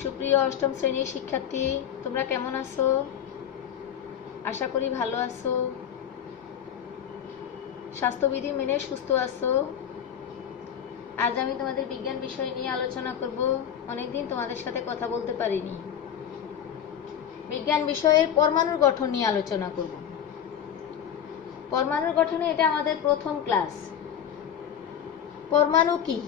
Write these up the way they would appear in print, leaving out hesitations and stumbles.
সুপ্রিয় অষ্টম শ্রেণীর শিক্ষার্থী, তোমরা কেমন আছো? আশা করি ভালো আছো, স্বাস্থ্যবিধি মেনে সুস্থ আছো। আজ আমি তোমাদের বিজ্ঞান বিষয় নিয়ে আলোচনা করব। অনেকদিন তোমাদের সাথে কথা বলতে পারিনি। বিজ্ঞান বিষয়ের পরমাণুর গঠন নিয়ে আলোচনা করব। পরমাণুর গঠনে এটা আমাদের প্রথম ক্লাস। পরমাণু কি?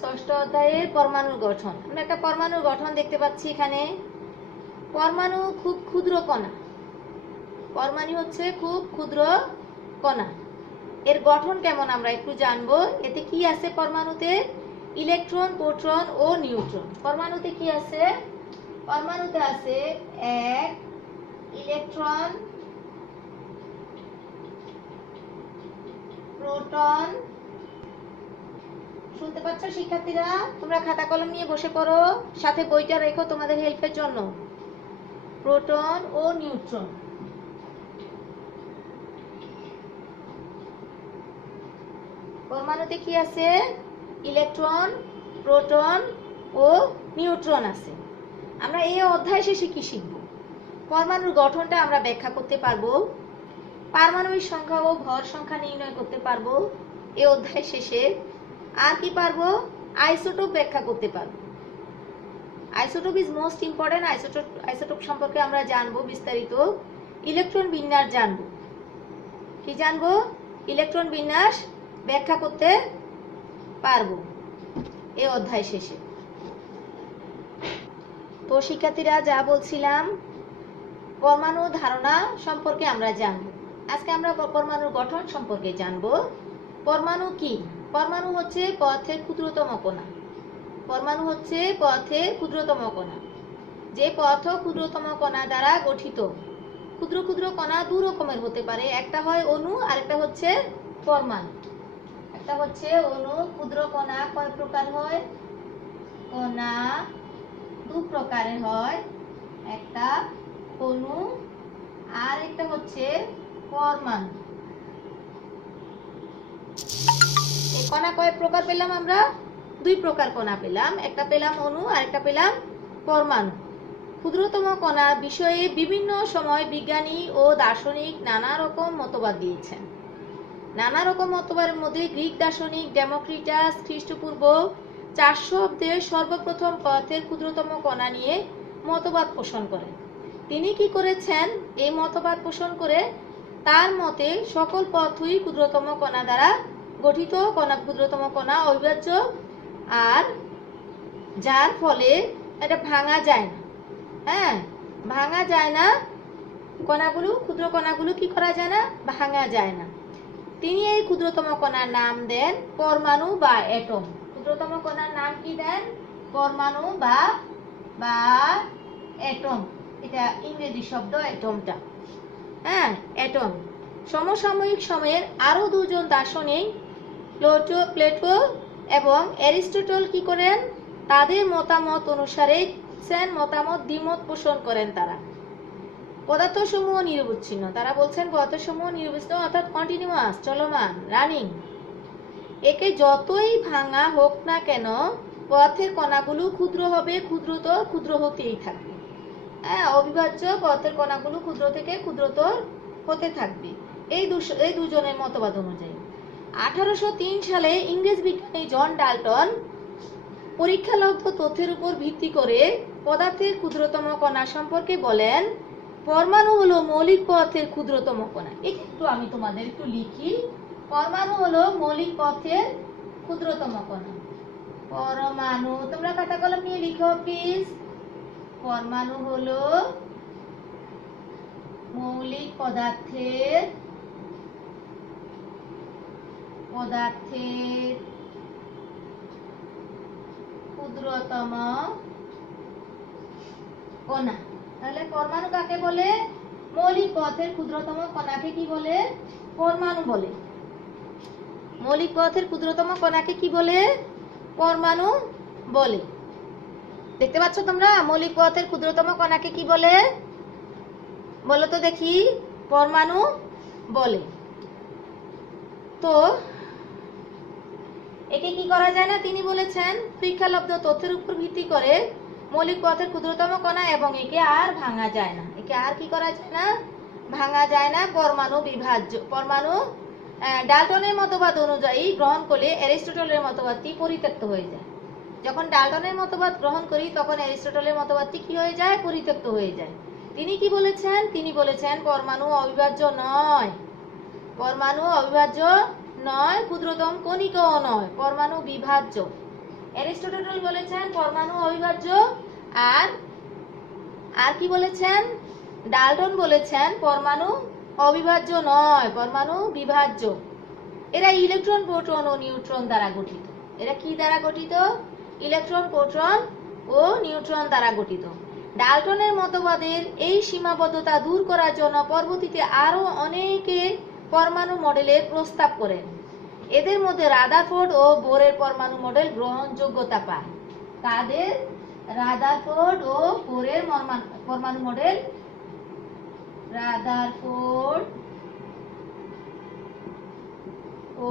ষষ্ঠ অধ্যায়ের পরমাণুর গঠন। আমরা একটা পরমাণুর গঠন দেখতে পাচ্ছি এখানে। পরমাণু খুব ক্ষুদ্র কণা। পরমাণু হচ্ছে খুব ক্ষুদ্র কণা। এর গঠন কেমন আমরা একটু জানবো। এতে কি আছে পরমাণুতে? ইলেকট্রন, প্রোটন ও নিউট্রন। পরমাণুতে কি আছে? পরমাণুতে আছে এক ইলেকট্রন, প্রোটন। শুনতে পাচ্ছ শিক্ষার্থীরা? তোমরা খাতা কলম নিয়ে বসে পড়ো, সাথে বইটা রেখো তোমাদের হেল্পের জন্য। প্রোটন ও নিউট্রন। পরমাণুতে কি আছে? ইলেকট্রন, প্রোটন ও নিউট্রন আছে। আমরা এই অধ্যায় শেষে কি শিখব? পরমাণুর গঠনটা আমরা ব্যাখ্যা করতে পারবো, পারমাণবিক সংখ্যা ও ভর সংখ্যা নির্ণয় করতে পারবো এই অধ্যায় শেষে। আর কি পারবো? আইসোটোপ ব্যাখ্যা করতে পারবো। Isotope is most important. Isotope সম্পর্কে আমরা জানবো বিস্তারিত। ইলেকট্রন বিন্যাস জানবো। কি জানবো? ইলেকট্রন বিন্যাস ব্যাখ্যা করতে পারবো এই অধ্যায় শেষে। তো শিক্ষার্থীরা, যা বলছিলাম, পরমাণু ধারণা সম্পর্কে আমরা জানবো। আজকে আমরা পরমাণুর গঠন সম্পর্কে জানবো। পরমাণু কি? পরমাণু হচ্ছে পদার্থের ক্ষুদ্রতম কণা। পরমাণু হচ্ছে পদার্থের ক্ষুদ্রতম কণা। যে পদার্থ ক্ষুদ্রতম কণা দ্বারা গঠিত। ক্ষুদ্র ক্ষুদ্র কণা দু রকমের হতে পারে। একটা হয় অণু, আর একটা হচ্ছে পরমাণু। একটা হচ্ছে অণু। ক্ষুদ্র কণা কয় প্রকার হয়? কণা দু প্রকারের হয়। একটা অণু আর একটা হচ্ছে পরমাণু। এই কণা কয় প্রকার পেলাম আমরা? দুই প্রকার কণা পেলাম। একটা পেলাম অণু আর একটা পেলাম পরমাণু। ক্ষুদ্রতম কণা বিষয়ে বিভিন্ন সময় বিজ্ঞানী ও দার্শনিক নানা রকম মতবাদ দিয়েছেন। নানা রকম মতবাদের মধ্যে গ্রিক দার্শনিক ডেমোক্রিটাস খ্রিস্টপূর্ব 400 অব্দে সর্বপ্রথম পদার্থের ক্ষুদ্রতম কণা নিয়ে মতবাদ পোষণ করেন। তিনি কি করেছেন? এই মতবাদ পোষণ করে তার মতে সকল পদার্থই ক্ষুদ্রতম কণা দ্বারা গঠিত। ক্ষুদ্রতম কণা অবিভাজ্য, আর যার ফলে এটা ভাঙা যায় না। ভাঙা যায় না। কণাগুলো, ক্ষুদ্র কণাগুলো কি করা যায় না? ভাঙা যায় না। তিনি এই ক্ষুদ্রতম কণার নাম দেন পরমাণু বা অ্যাটম। ক্ষুদ্রতম কণার নাম কি দেন? পরমাণু বা অ্যাটম। এটা ইংরেজি শব্দ অ্যাটমটা। অ্যাটম। সমসাময়িক সময়ের আরো দুজন দার্শনিক প্লেটো এবং অ্যারিস্টটল কি করেন? তাদের মতামত অনুসারে মতামত দ্বিমত পোষণ করেন। তারা পদার্থসমূহ নিরবচ্ছিন্ন। তারা বলছেন পদার্থসমূহ নিরবচ্ছিন্ন, অর্থাৎ কন্টিনিউয়াস, চলমান, রানিং। একে যতই ভাঙা হোক না কেন, পদার্থের কণাগুলো ক্ষুদ্র হবে, ক্ষুদ্রতর ক্ষুদ্র হতেই থাকবে। অবিভাজ্য পদার্থের কণাগুলো ক্ষুদ্র থেকে ক্ষুদ্রতর হতে থাকবে। এই দুজনের মতবাদ অনুযায়ী 1803 সালে ইংরেজ বিজ্ঞানী জন ডাল্টন পরীক্ষালব্ধ তথ্যের উপর ভিত্তি করে পদার্থের ক্ষুদ্রতম কণা সম্পর্কে বলেন, পরমাণু হলো মৌলিক পদার্থের ক্ষুদ্রতম কণা। একটু আমি তোমাদের একটু লিখি। পরমাণু হলো মৌলিক পদার্থের ক্ষুদ্রতম কণা। পরমাণু, তোমরা খাতা কলম নিয়ে লিখো প্লিজ। পরমাণু হলো মৌলিক পদার্থের ক্ষুদ্রতম কণা। তাহলে পরমাণু কাকে বলে? মৌলিক পদার্থের ক্ষুদ্রতম কণাকে কি বলে? পরমাণু বলে। মৌলিক পদার্থের ক্ষুদ্রতম কণাকে কি বলে? পরমাণু বলে। দেখতে পাচ্ছ তোমরা? মৌলিক পদার্থের ক্ষুদ্রতম কণাকে কি বলে? বলো তো দেখি। পরমাণু বলে। তো একে কি করা যায় না, তিনি বলেছেন পরীক্ষালব্ধ তথ্যের উপর ভিত্তি করে মৌলিক পদার্থের ক্ষুদ্রতম কণা এবং একে আর ভাঙা যায় না। একে আর কি করা যায় না, ভাঙা যায় না। পরমাণু বিভাজ্য। পরমাণু ডাল্টনের মতবাদ অনুযায়ী গ্রহণ করলে অ্যারিস্টটলের মতবাদটি পরিত্যক্ত হয়ে যায়। যখন ডাল্টনের মতবাদ গ্রহণ করি তখন অ্যারিস্টটলের মতবাদটি কি হয়ে যায়, পরিত্যক্ত হয়ে যায়। তিনি কি বলেছেন, তিনি বলেছেন পরমাণু অবিভাজ্য নয়, পরমাণু অবিভাজ্য নয়, ক্ষুদ্রতম কণিকাও নয়, পরমাণু বিভাজ্য। অ্যারিস্টটল বলেছেন পরমাণু অবিভাজ্য, আর আর কি বলেছেন, ডাল্টন বলেছেন পরমাণু অবিভাজ্য নয়, পরমাণু বিভাজ্য। এরা ইলেকট্রন, প্রোটন ও নিউট্রন দ্বারা গঠিত। এরা কি দ্বারা গঠিত, ইলেকট্রন, প্রোটন ও নিউট্রন দ্বারা গঠিত। ডাল্টনের মতবাদের এই সীমাবদ্ধতা দূর করার জন্য পরবর্তীতে আরো অনেকে পরমাণু মডেলের প্রস্তাব করেন। এদের মধ্যে রাদারফোর্ড ও বোরের পরমাণু মডেল গ্রহণযোগ্যতা পায়। তাদের রাদারফোর্ড ও বোরের পরমাণু মডেল, রাদারফোর্ড ও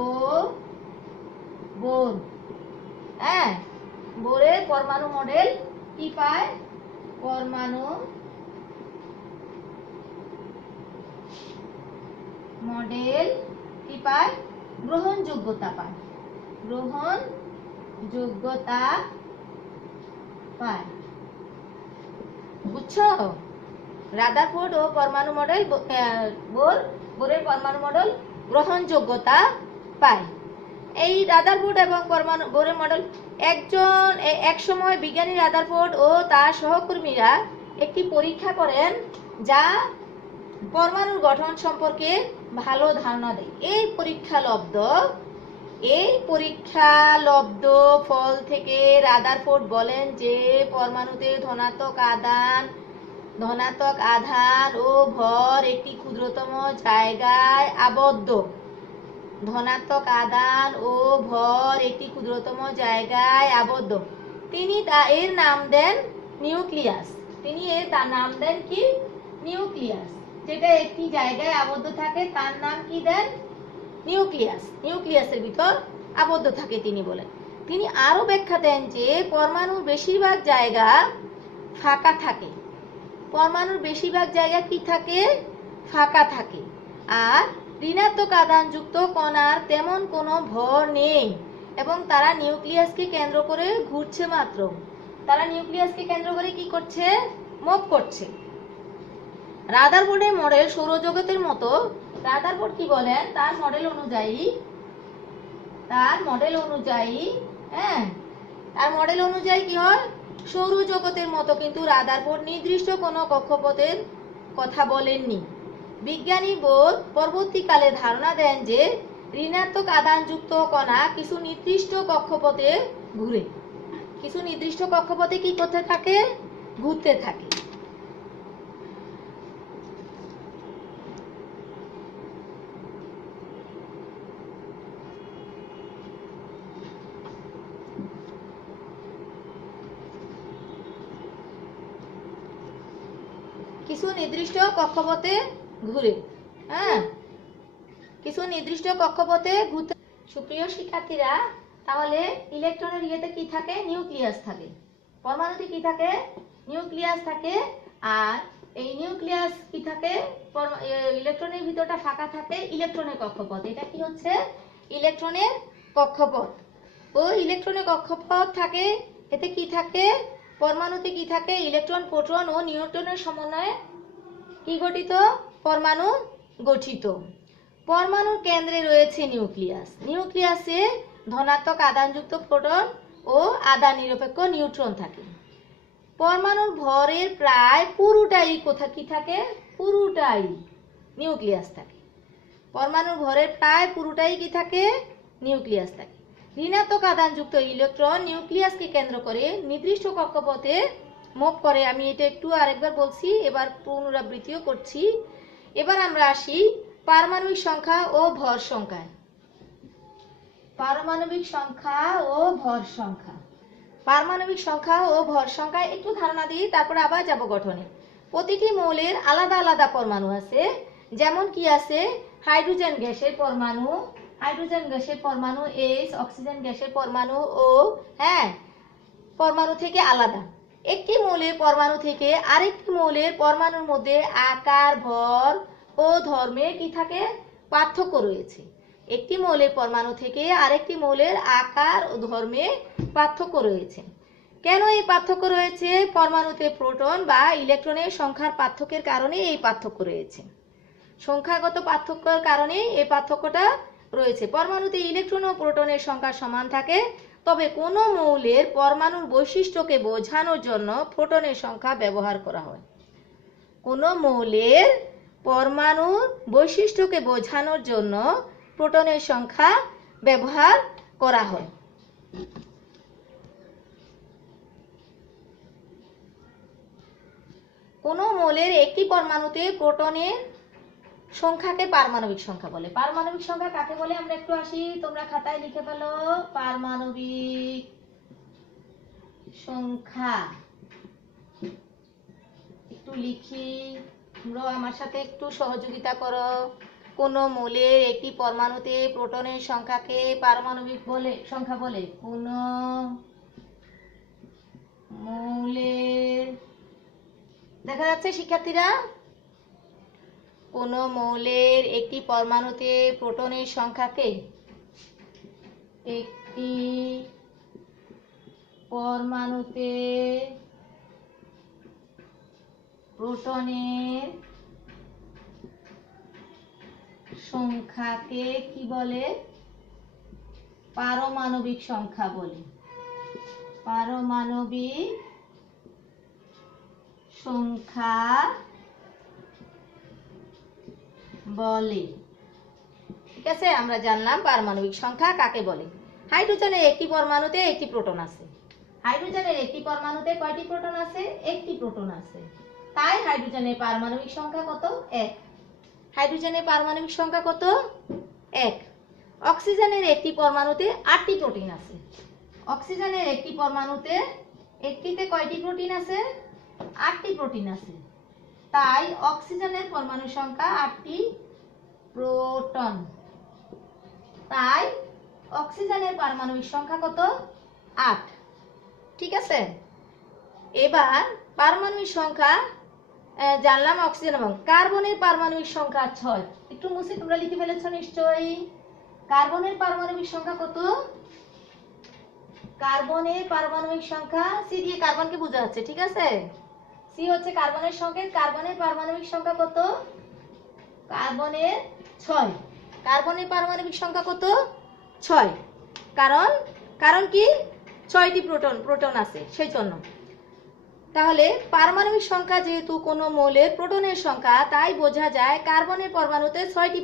বোর, হ্যাঁ, বোরের পরমাণু মডেল কি পায়, পরমাণু মডেল কি পায়, গ্রহণযোগ্যতা পায়, গ্রহণযোগ্যতা পায়। বুঝছো, রাদারফোর্ড ও পরমাণু মডেল, বোরের পরমাণু মডেল গ্রহণযোগ্যতা পায়। এই রাদারফোর্ড এবং বোরের মডেল এক সময় বিজ্ঞানী রাদারফোর্ড ও তার সহকর্মীরা একটি পরীক্ষা করেন যা পরমাণুর গঠন সম্পর্কে ভালো ধারণা দেয়। এই পরীক্ষালব্ধ ফল থেকে রাদারফোর্ড বলেন যে পরমাণুতে ধনাত্মক আধান ও ভর একটি ক্ষুদ্রতম জায়গায় আবদ্ধ। ধনাত্মক আধান ও ভর একটি ক্ষুদ্রতম জায়গায় আবদ্ধ। তিনি এর নাম দেন নিউক্লিয়াস। তিনি তার নাম দেন কি, নিউক্লিয়াস। যেটা একটি জায়গায় আবদ্ধ থাকে তার নাম কি দেন, নিউক্লিয়াস। নিউক্লিয়াসের ভিতর আবদ্ধ থাকে তিনি বলেন। তিনি আরো ব্যাখ্যা দেন যে পরমাণুর বেশিরভাগ জায়গা ফাঁকা থাকে। পরমাণুর বেশিরভাগ জায়গা কি থাকে, ফাঁকা থাকে। আর ঋণাত্মক আধানযুক্ত কণার তেমন কোনো ভর নেই এবং তারা নিউক্লিয়াসকে কেন্দ্র করে ঘুরছে মাত্র। তারা নিউক্লিয়াসকে কেন্দ্র করে কি করছে, মুভ করছে। রাদারফোর্ডের মডেল সৌরজগতের মতো। রাদারফোর্ড কি বলেন, তার মডেল অনুযায়ী কি হয়, সৌরজগতের মতো। কিন্তু রাদারফোর্ড নির্দিষ্ট কোনো কক্ষপথের কথা বলেননি। বিজ্ঞানী বোর পরবর্তীকালে ধারণা দেন যে ঋণাত্মক আধানযুক্ত কণা কিছু নির্দিষ্ট কক্ষপথে ঘুরে, কিছু নির্দিষ্ট কক্ষপথে কি করতে থাকে, ঘুরতে থাকে। কিছু নির্দিষ্ট কক্ষপথে ঘুরে, হ্যাঁ, কিছু নির্দিষ্ট কক্ষপথে ঘুরতে। সুপ্রিয় শিক্ষার্থীরা, তাহলে ইলেকট্রনের ইয়েতে কি থাকে, নিউক্লিয়াস থাকে। পরমাণুতে কি থাকে, নিউক্লিয়াস থাকে। আর এই নিউক্লিয়াস কি থাকে, ইলেকট্রনের ভিতরটা ফাঁকা থাকে, ইলেকট্রনের কক্ষপথ। এটা কি হচ্ছে, ইলেকট্রনের কক্ষপথ। ও ইলেকট্রনের কক্ষপথ থাকে। এতে কি থাকে, পরমাণুতে কি থাকে, ইলেকট্রন, প্রোটন ও নিউট্রনের সমন্বয়ে কি গঠিত, পরমাণু গঠিত। পরমাণুর কেন্দ্রে রয়েছে নিউক্লিয়াস। নিউক্লিয়াসে ধনাত্মক আধানযুক্ত প্রোটন ও আধান নিরপেক্ষ নিউট্রন থাকে। পরমাণুর ভরের প্রায় পুরোটাই কি থাকে, পুরোটাই নিউক্লিয়াস থাকে। পরমাণুর ভরের প্রায় পুরোটাই কি থাকে, নিউক্লিয়াস থাকে। ঋণাত্মক আধানযুক্ত ইলেকট্রন নিউক্লিয়াসকে কেন্দ্র করে নির্দিষ্ট কক্ষপথে মুভ করে। আমি এটা একটু আরেকবার বলছি, এবার পুনরাবৃত্তিও করছি। এবার আমরা আসি পারমাণবিক সংখ্যা ও ভর সংখ্যায়। পারমাণবিক সংখ্যা ও ভর সংখ্যা। পারমাণবিক সংখ্যা ও ভর সংখ্যায় একটু ধারণা দিই, তারপর আবার যাব গঠনে। প্রতিটি মৌলের আলাদা আলাদা পরমাণু আছে। যেমন কি আছে, হাইড্রোজেন গ্যাসের পরমাণু হাইড্রোজেন গ্যাসের পরমাণু H, অক্সিজেন গ্যাসের পরমাণু O, হ্যাঁ, পরমাণু থেকে আলাদা। একটি মৌলের পরমাণু থেকে আরেকটি মৌলের পরমাণুর মধ্যে আকার, ভর ও ধর্মে কি থাকে? পার্থক্য রয়েছে। একটি মৌলের পরমাণু থেকে আরেকটি মৌলের আকার ও ধর্মে পার্থক্য রয়েছে। কেন এই পার্থক্য রয়েছে? পরমাণুতে প্রোটন বা ইলেকট্রনের সংখ্যার পার্থক্যের কারণে এই পার্থক্য রয়েছে। সংখ্যাগত পার্থক্যের কারণে এই পার্থক্যটা রয়েছে। পরমাণুতে ইলেকট্রন ও প্রোটনের সংখ্যা সমান থাকে, তবে কোনো মৌলের পরমাণুর বৈশিষ্ট্যকে বোঝানোর জন্য প্রোটনের সংখ্যা ব্যবহার করা হয়। কোনো মৌলের পরমাণুর বৈশিষ্ট্যকে বোঝানোর জন্য প্রোটনের সংখ্যা ব্যবহার করা হয়। কোনো মৌলের একটি পরমাণুতে প্রোটনের সংখ্যাকে পারমাণবিক সংখ্যা বলে। পারমাণবিক সংখ্যা কাকে বলে আমরা একটু আসি, তোমরা খাতায় লিখে ফেলো। পারমাণবিক সংখ্যা একটু লিখি, তোমরা আমার সাথে একটু সহযোগিতা করো। কোন মৌলের একটি পরমাণুতে প্রোটনের সংখ্যাকে পারমাণবিক সংখ্যা বলে। কোন মৌলের, দেখা যাচ্ছে শিক্ষার্থীরা, কোন মৌলের একটি পরমাণুতে প্রোটনের সংখ্যাকে, একটি পরমাণুতে প্রোটনের সংখ্যাকে কি বলে? পারমাণবিক সংখ্যা বলে। পারমাণবিক সংখ্যা বলে। ঠিক আছে, আমরা জানলাম পারমাণবিক সংখ্যা কাকে বলে। হাইড্রোজেনের একটি পরমাণুতে একটি প্রোটন আছে। হাইড্রোজেনের একটি পরমাণুতে কয়টি প্রোটন আছে? একটি প্রোটন আছে। তাই হাইড্রোজেনের পারমাণবিক সংখ্যা কত? 1। হাইড্রোজেনের পারমাণবিক সংখ্যা কত? 1। অক্সিজেনের একটি পরমাণুতে 8টি প্রোটিন আছে। অক্সিজেনের একটি পরমাণুতে একটিতে কয়টি প্রোটিন আছে? 8টি প্রোটিন আছে। তাই অক্সিজেনের পরমাণু সংখ্যা 8টি, প্রোটন। তাই অক্সিজেনের পারমাণবিক সংখ্যা কত? 8। ঠিক আছে, এবার পারমাণবিক সংখ্যা জানলাম অক্সিজেন। এবং কার্বনের পারমাণবিক সংখ্যা 6। একটু মুছে তোমরা লিখে ফেলেছো নিশ্চয়ই। কার্বনের পারমাণবিক সংখ্যা কত? কার্বনের পারমাণবিক সংখ্যা, সি দিয়ে কার্বনকে বোঝা যাচ্ছে। ঠিক আছে, সি হচ্ছে কার্বনের সংকেত। কার্বনের পারমাণবিক সংখ্যা কত? কার্বনের 6। কার্বনের পারমাণবিক সংখ্যা কত? 6। কারণ কি? 6টি প্রোটন আছে সেই জন্য। তাহলে পারমাণবিক সংখ্যা যেহেতু কোনো মৌলের প্রোটনের সংখ্যা, তাই বোঝা যায় কার্বনের পরমাণুতে 6টি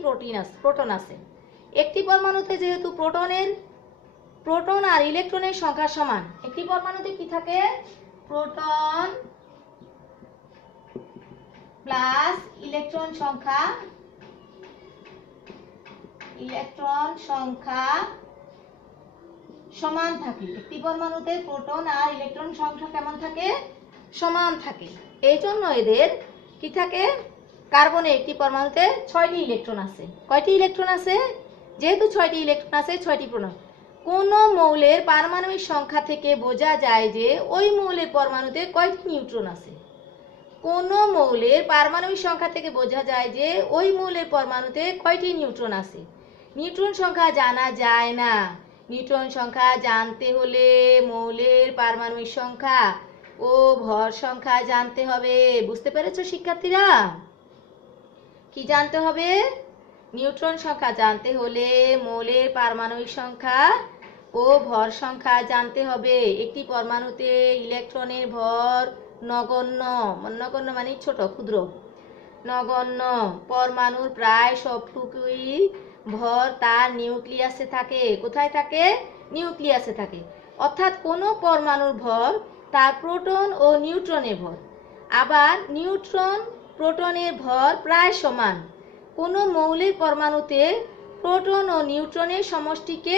প্রোটন আছে। একটি পরমাণুতে যেহেতু প্রোটন আর ইলেকট্রনের সংখ্যা সমান, একটি পরমাণুতে কি থাকে? প্রোটন প্লাস ইলেকট্রন সংখ্যা সমান থাকে। একটি পরমাণুতে প্রোটন আর ইলেকট্রন সংখ্যা কেমন থাকে? সমান থাকে। এই জন্য এদের কি থাকে? কার্বনের একটি পরমাণুতে 6টি ইলেকট্রন আছে। কয়টি ইলেকট্রন আছে? যেহেতু 6টি ইলেকট্রন আছে, 6টি প্রোটন। কোন মৌলের পারমাণবিক সংখ্যা থেকে বোঝা যায় যে ওই মৌলের পরমাণুতে কয়টি নিউট্রন আছে। কোন মৌলের পারমাণবিক সংখ্যা থেকে বোঝা যায় যে ওই মৌলের পরমাণুতে কয়টি নিউট্রন আছে। নিউট্রন সংখ্যা জানা যায় না। নিউট্রন সংখ্যা জানতে হলে মৌলের পারমাণবিক সংখ্যা ও ভর সংখ্যা জানতে হবে। বুঝতে পেরেছো শিক্ষার্থীরা? কি জানতে হবে? নিউট্রন সংখ্যা জানতে হলে মৌলের পারমাণবিক সংখ্যা ও ভর সংখ্যা জানতে হবে। একটি পরমাণুতে ইলেকট্রনের ভর নগণ্য। নগণ্য মানে ছোট, ক্ষুদ্র। নগণ্য। পরমাণুর প্রায় সবটুকুই ভর তার নিউক্লিয়াসে থাকে। কোথায় থাকে? নিউক্লিয়াসে থাকে। অর্থাৎ কোনো পরমাণুর ভর তার প্রোটন ও নিউট্রনের ভর। আবার নিউট্রন প্রোটনের ভর প্রায় সমান। কোনো মৌলের পরমাণুতে প্রোটন ও নিউট্রনের সমষ্টিকে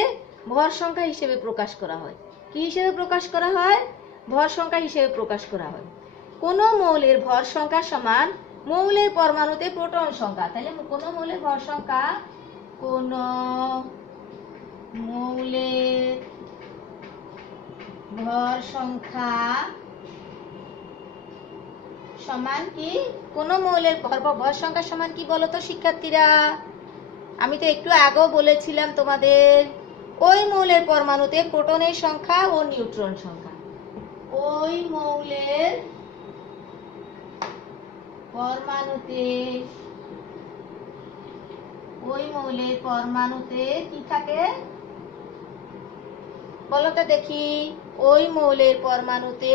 ভর সংখ্যা হিসেবে প্রকাশ করা হয়। কি হিসেবে প্রকাশ করা হয়? ভর সংখ্যা হিসেবে প্রকাশ করা হয়। কোনো মৌলের ভর সংখ্যা সমান মৌলের পরমাণুতে প্রোটন সংখ্যা। তাহলে কোনো মৌলের ভর সংখ্যা, কোন মৌলের ভর সংখ্যা সমান কি? কোন মৌলের ভর সংখ্যা সমান কি বলো তো শিক্ষার্থীরা? আমি তো একটু আগেও বলেছিলাম তোমাদের, ওই মৌলের পরমাণুতে প্রোটনের সংখ্যা ও নিউট্রন সংখ্যা। ওই মৌলের পরমাণুতে কি থাকে বলো তো দেখি? ওই মৌলের পরমাণুতে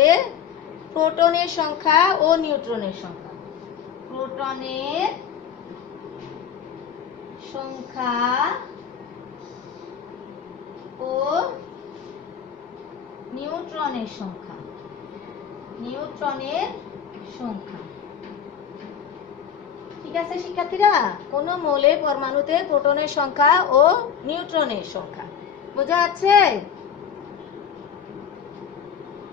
প্রোটনের সংখ্যা ও নিউট্রনের সংখ্যা। প্রোটনের সংখ্যা ও নিউট্রনের সংখ্যা। ঠিক আছে শিক্ষার্থীরা? কোন মৌলের পরমাণুতে প্রোটনের সংখ্যা ও নিউট্রনের সংখ্যা। বোঝা যাচ্ছে?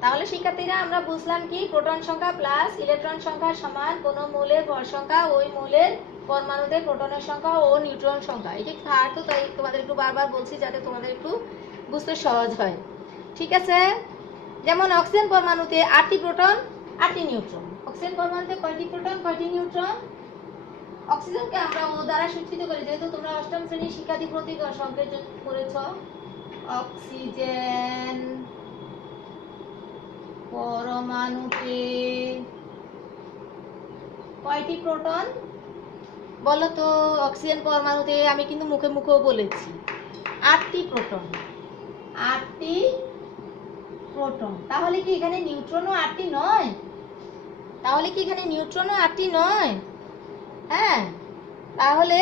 তাহলে শিক্ষার্থীরা আমরা বুঝলাম কি, প্রোটন সংখ্যা প্লাস ইলেকট্রন সংখ্যা সমান কোন মৌলের ভর সংখ্যা ওই মৌলের পরমাণুতে প্রোটনের সংখ্যা ও নিউট্রন সংখ্যা। এটি খাট, তো তাই তোমাদের একটু বারবার বলছি যাতে তোমাদের একটু বুঝতে সহজ হয়। ঠিক আছে? যেমন অক্সিজেন পরমাণুতে 8টি প্রোটন 8টি নিউট্রন। অক্সিজেন পরমাণুতে কয়টি প্রোটন কয়টি নিউট্রন? অক্সিজেনকে আমরা ও দ্বারা সূচিত করি, যেহেতু তোমরা অষ্টম শ্রেণীর শিক্ষার্থী প্রতীক সংকেত করেছো। অক্সিজেন পরমাণুতে কয়টি প্রোটন বলো তো? অক্সিজেন পরমাণুতে আমি কিন্তু মুখে মুখেও বলেছি 8টি প্রোটন। 8টি প্রোটন। তাহলে কি এখানে নিউট্রনও 8টি নয়? হ্যাঁ, তাহলে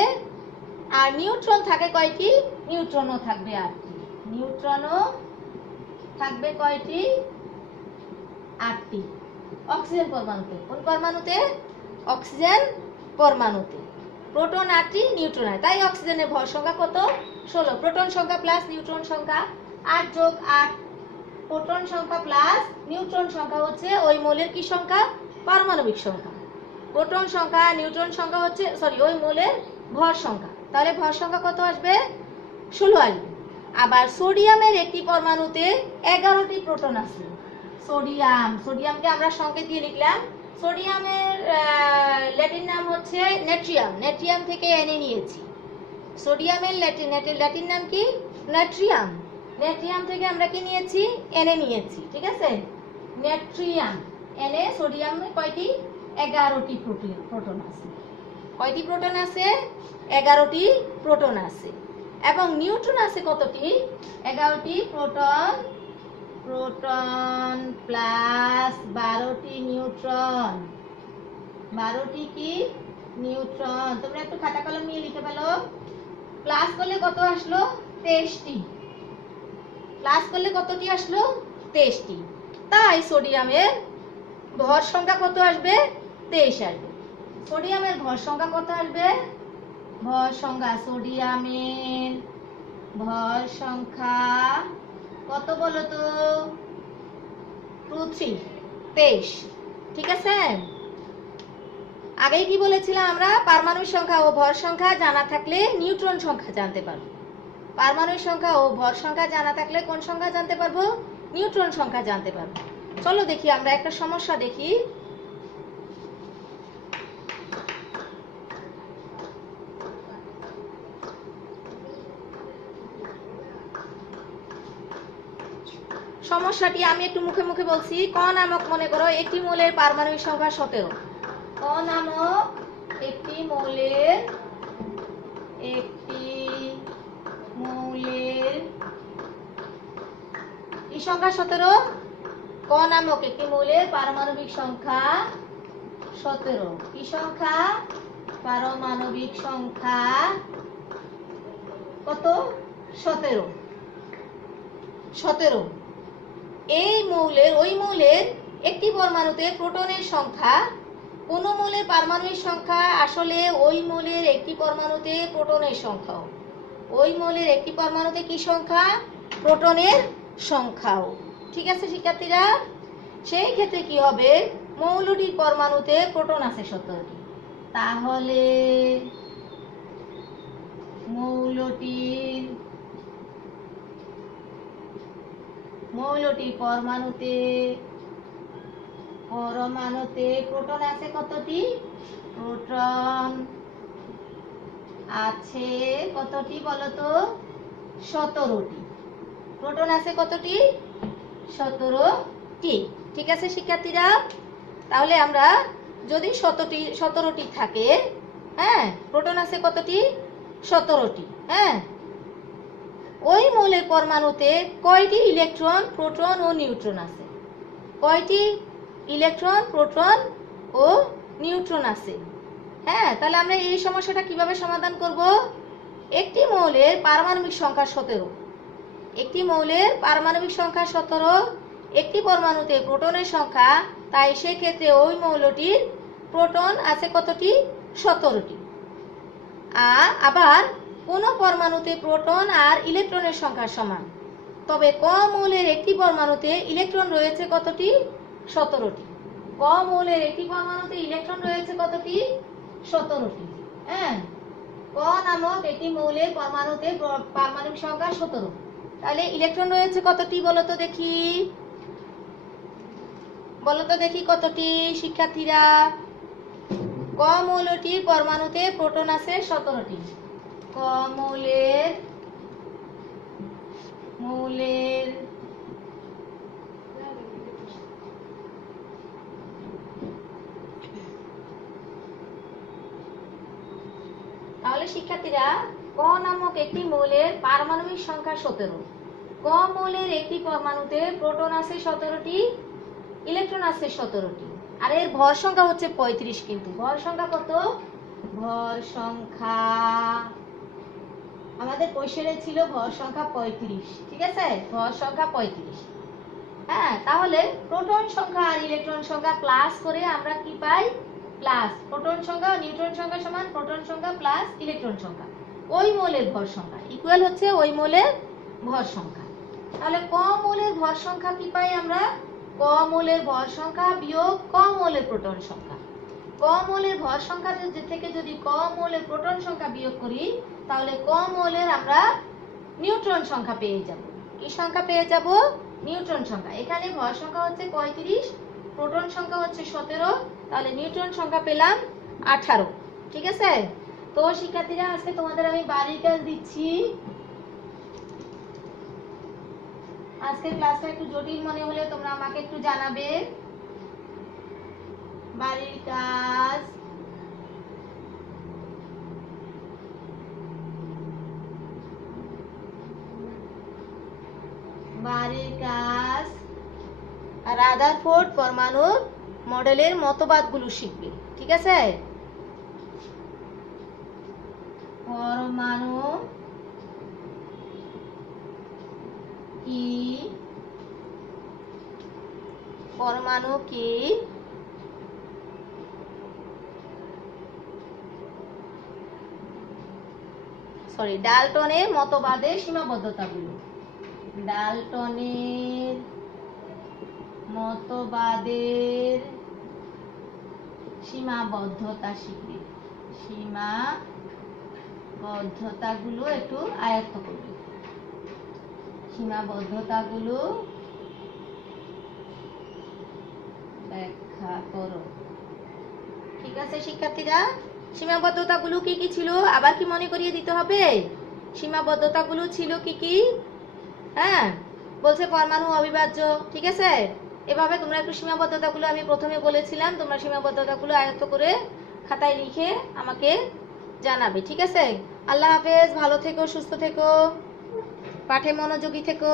আর নিউট্রন থাকে কয়টি? নিউট্রনও থাকবে 8টি। নিউট্রনও থাকবে কয়টি? 8টি। অক্সিজেন পরমাণুতে। কোন পরমাণুতে? অক্সিজেন পরমাণুতে। প্রোটন 8টি, নিউট্রন 8। তাই অক্সিজেনের ভর সংখ্যা কত? 16। প্রোটন সংখ্যা প্লাস নিউট্রন সংখ্যা 8 যোগ 8। প্রোটন সংখ্যা প্লাস নিউট্রন সংখ্যা হচ্ছে ওই মৌলের কি সংখ্যা? পারমাণবিক সংখ্যা। প্রোটন সংখ্যা নিউট্রন সংখ্যা হচ্ছে ওই মৌলের ভর সংখ্যা। তাহলে ভর সংখ্যা কত আসবে? 16 আসবে। আবার সোডিয়ামের একটি পরমাণুতে 11টি প্রোটন আছে। সোডিয়ামকে আমরা সংকেত দিয়ে লিখলাম। সোডিয়ামের ল্যাটিন নাম হচ্ছে নেট্রিয়াম। নেট্রিয়াম থেকে এনে নিয়েছি। সোডিয়ামের ল্যাটিন নাম কি? নেট্রিয়াম। নেট্রিয়াম থেকে আমরা কি নিয়েছি? এনে নিয়েছি। ঠিক আছে? নেট্রিয়াম এনে সোডিয়ামে কয়টি? 11টি প্রোটন আছে। কয়টি প্রোটন আছে? 11টি প্রোটন আছে। এবং নিউট্রন আছে কতটি? 11টি প্রোটন প্লাস 12টি নিউট্রন। 12টি কি? নিউট্রন। তোমরা একটু খাতা কলম নিয়ে লিখে ফেলো। প্লাস করলে কত আসলো? 23টি। প্লাস করলে কতটি আসলো? 23টি। তাই সোডিয়ামের ভর সংখ্যা কত আসবে? 23 আসবে। সোডিয়ামের ভর সংখ্যা কত আসবে? সোডিয়ামের ভর সংখ্যা কত বলো তো? 23। ঠিক আছে? আগেই কি বলেছিলাম আমরা? পারমাণবিক সংখ্যা ও ভর সংখ্যা জানা থাকলে নিউট্রন সংখ্যা জানতে পারবো। পারমাণবিক সংখ্যা ও ভর সংখ্যা জানা থাকলে কোন সংখ্যা জানতে পারবো? নিউট্রন সংখ্যা জানতে পারবো। চলো দেখি আমরা একটা সমস্যা দেখি। সমস্যাটি আমি একটু মুখে মুখে বলছি। ক নামক মনে করো একটি মৌলের পারমাণবিক সংখ্যা 17। ক নামক একটি মৌলের কি সংখ্যা 17? ক নামক একটি মৌলের পারমাণবিক সংখ্যা 17। কি সংখ্যা? পারমাণবিক সংখ্যা কত? 17। ওই মৌলের একটি পরমাণুতে প্রোটনের সংখ্যা। কোন মৌলের পারমাণবিক সংখ্যা আসলে ওই মৌলের একটি পরমাণুতে প্রোটনের সংখ্যাও। ওই মৌলের একটি পরমাণুতে কি সংখ্যা? প্রোটনের সংখ্যাও। ঠিক আছে শিক্ষার্থীরা? সেই ক্ষেত্রে কি হবে? মৌলটির পরমাণুতে প্রোটন আছে 17টি। তাহলে মৌলটির মৌলটি পরমাণুতে প্রোটন আছে কতটি? প্রোটন আছে কতটি বলো তো? 17টি। প্রোটন আছে কতটি? 17টি। ঠিক আছে শিক্ষার্থীরা, তাহলে আমরা যদি 17টি থাকে, হ্যাঁ, প্রোটন আছে কতটি? 17টি। হ্যাঁ, ওই মৌলের পরমাণুতে কয়টি ইলেকট্রন, প্রোটন ও নিউট্রন আছে? কয়টি ইলেকট্রন, প্রোটন ও নিউট্রন আছে? হ্যাঁ, তাহলে আমরা এই সমস্যাটা কিভাবে সমাধান করব? একটি মৌলের পারমাণবিক সংখ্যা 17, একটি মৌলের পারমাণবিক সংখ্যা 17, একটি পরমাণুতে প্রোটনের সংখ্যা, তাই সেক্ষেত্রে ওই মৌলটির প্রোটন আছে কতটি? 17টি। আবার কোন পরমাণুতে প্রোটন আর ইলেকট্রনের সংখ্যা সমান, তবে ক মৌলের একটি পরমাণুতে ইলেকট্রন রয়েছে কতটি? 17টি। ক মৌলের একটি পরমাণুতে ইলেকট্রন রয়েছে কতটি? 17টি। হ্যাঁ, ক নামক একটি মৌলের পরমাণুতে পারমাণবিক সংখ্যা 17, তাহলে ইলেকট্রন রয়েছে কতটি বলো তো দেখি? বলো তো দেখি কতটি শিক্ষার্থীরা? ক মৌলটির পরমাণুতে প্রোটন আছে 17টি। ক মৌলের তাহলে শিক্ষার্থীরা, ক নামক একটি মৌলের পারমাণবিক সংখ্যা 17, ক মৌলের একটি পরমাণুতে প্রোটন আছে 17টি, ইলেকট্রন আছে 17টি, আর এর ভর সংখ্যা হচ্ছে 35। কিন্তু ভর সংখ্যা কত? ভর সংখ্যা আমাদের কোশ্চেনে ছিল ভর সংখ্যা 35। ঠিক আছে, ভর সংখ্যা 35। হ্যাঁ, তাহলে প্রোটন সংখ্যা আর ইলেকট্রন সংখ্যা প্লাস করে আমরা কি পাই? প্লাস প্রোটন সংখ্যা ও নিউট্রন সংখ্যা সমান প্রোটন সংখ্যা প্লাস ইলেকট্রন সংখ্যা, ওই মৌলের ভর সংখ্যা ইকুয়াল হচ্ছে ওই মৌলের ভর সংখ্যা। তাহলে ক মৌলের ভর সংখ্যা কি পাই আমরা? ক মৌলের ভর সংখ্যা বিয়োগ ক মৌলের প্রোটন সংখ্যা। ক মৌলের ভর সংখ্যা থেকে যদি ক মৌলের প্রোটন সংখ্যা বিয়োগ করি, তাহলে ক মৌলের আমরা নিউট্রন সংখ্যা পেয়ে যাব। কি সংখ্যা পেয়ে যাব? নিউট্রন সংখ্যা। এখানে ভর সংখ্যা হচ্ছে 35, প্রোটন সংখ্যা হচ্ছে 17, তাহলে নিউট্রন সংখ্যা পেলাম 18। ঠিক আছে, তো শিক্ষার্থীরা আজকে তোমাদের আমি বাড়ির কাজ দিচ্ছি। আজকের ক্লাসটা একটু জটিল মনে হলে তোমরা আমাকে একটু জানাবে। বাড়ির কাজ রাদারফোর্ড পরমাণুর মডেলের মতবাদগুলো শিখবে। ঠিক আছে, পরমাণু কি ডাল্টনের মতবাদের সীমাবদ্ধতাগুলো। ডাল্টনের মতবাদের সীমাবদ্ধতা শিখবে। সীমাবদ্ধতাগুলো একটু আয়ত্ত করবে। সীমাবদ্ধতাগুলো ব্যাখ্যা করো। ঠিক আছে শিক্ষার্থীরা, সীমাবদ্ধতাগুলো কি কি ছিল আবার কি মনে করিয়ে দিতে হবে? সীমাবদ্ধতাগুলো ছিল কি কি? হ্যাঁ, বলছে পরমাণু অবিভাজ্য। ঠিক আছে, এভাবে তোমরা একটু সীমাবদ্ধতাগুলো আমি প্রথমে বলেছিলাম, তোমরা সীমাবদ্ধতাগুলো আয়ত্ত করে খাতায় লিখে আমাকে জানাবে। ঠিক আছে, আল্লাহ হাফেজ, ভালো থেকো, সুস্থ থেকো, পাঠে মনোযোগী থেকো।